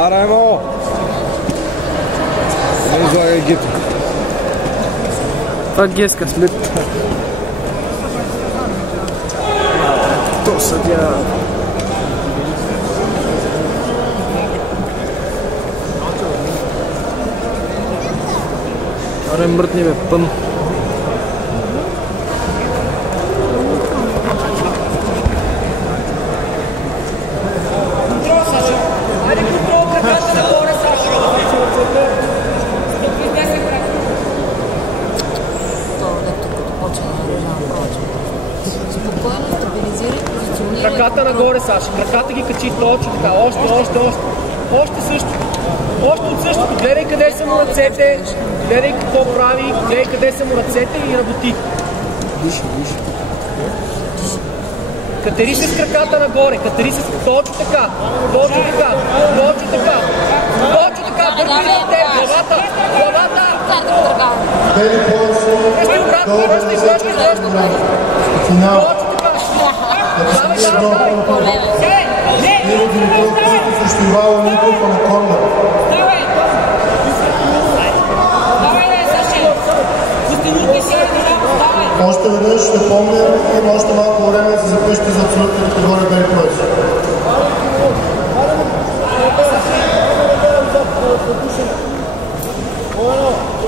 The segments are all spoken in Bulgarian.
Араемо! Не излагай гито. Това геска след. То съдя. Аре мрътни бе, пън. Краката нагоре, Саша. Краката ги качи точно така. Още също. Още от същото. Гледай къде са му ръцете. Гледай какво прави. Гледай къде са му ръцете и работи. Катери се с краката нагоре. Катери се с... Точно така. Точно така. Точно така. Точно така. Дърпи на теб. Главата. Главата. Връщай обратно. Връщай. Точно така. Срещу Ивайло Николов на корнер. Още веднъж ще помня, има още малко време да се запишете за абсолютна категория бели пояс.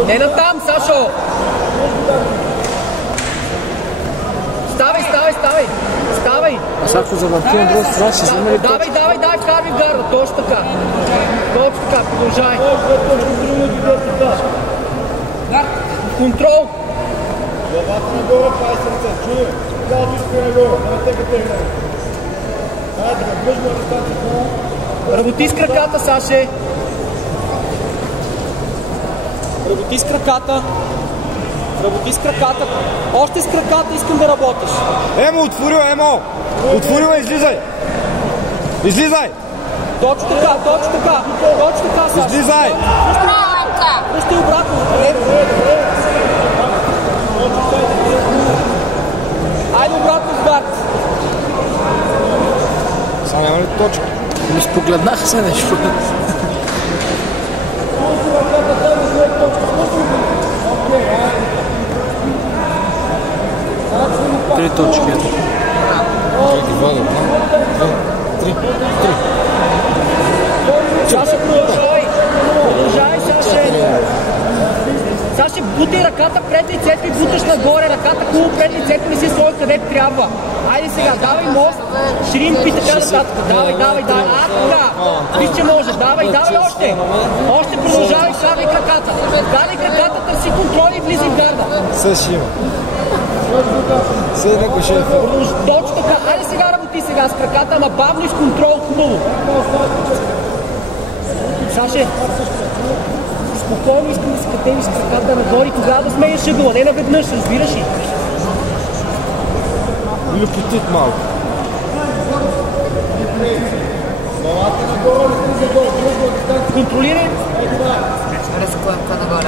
Не натам, Сашо! Ставай! Сашо за Валентина Дрос, това ще вземе ли точка? Давай, вкарви в гарда, точно така. Продължай. Контрол! Главата нагоре, пай сърце, чуй! Цялото искане нагоре, не те категория. Хайде, мъжно ръката. Работи с краката, Саше! Работи с краката. Още с краката искам да работиш. Емо, отворила, излизай! Точно така, Саша. Излизай! Връщай обратно. Айде обратно в гард. Сега няма ли точка? Ми спогледнаха се нещо. Три точки. Саша, продължай, Саше. Саше, бутай ръката пред лицето и буташ нагоре. Ръката хубаво пред лицето, не си сложи където трябва. Айде сега, давай мост, шримп и така нататък. Давай. Така. Виж, че може. Давай още. Още продължавай, карай краката. Карай краката, търси контрол и влизай в гарда. Също има. Седна го шефа. Точно така. Айде сега работи с краката, ама бавно и с контрол хубаво. Саше, спокойно искам да се катери с краката нагоре и тогава да сменяш ъгъла, не наведнъж, разбираш ли? Люпотит малко. Контролирай. Разклепка нагоре.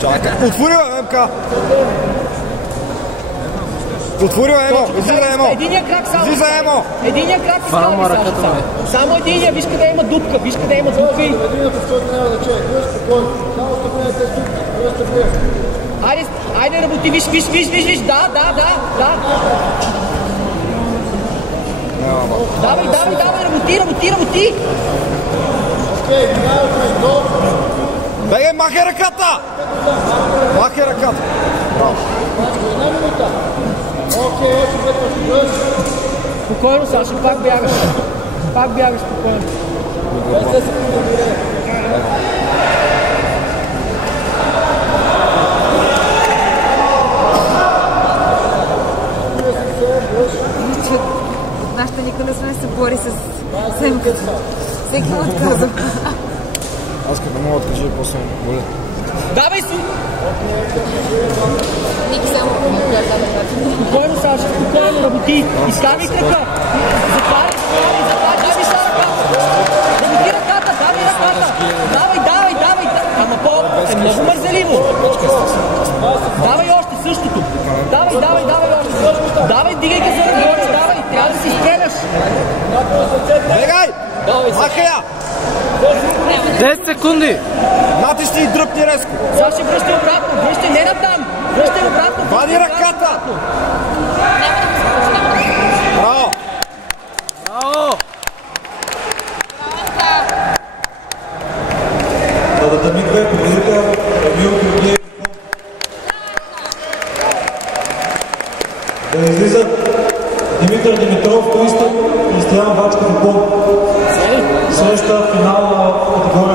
Чакай. Отворила, МК. Излиза, Емо. Единия крак само. Излиза, Емо. Единия крак само. Само единия, виж къде има дупка. Айде работи, виж. Да. Давай, работи. Бегай, махай ръката! Браво. Спокойно, Саша, пак бягаш спокойно. Нашата никога не сме се бори с семката. Всеки му отказва. Аз като мога да кажа, после боля. Давай си! Ники само Спокойно, Саша, спокойно, работи. Изкарвай крака. Затваряй, давай са ръката. Работи ръката, давай ръката. Давай. Ама е много мързеливо. Давай още същото. Давай още. Давай, дигай се нагоре, давай. Трябва да си изстреля. Бягаш! Бегай! Махай я! 10 секунди! Натисни и дръпни резко! Сега ще връщай обратно, връщай не натам! Връщай обратно! Вади ръката! Браво! Браво! Дадата миква е победител Емил Георгиев. Да излизат Димитър Димитров, Кристиян Бачков и Пол. Среща финал на категория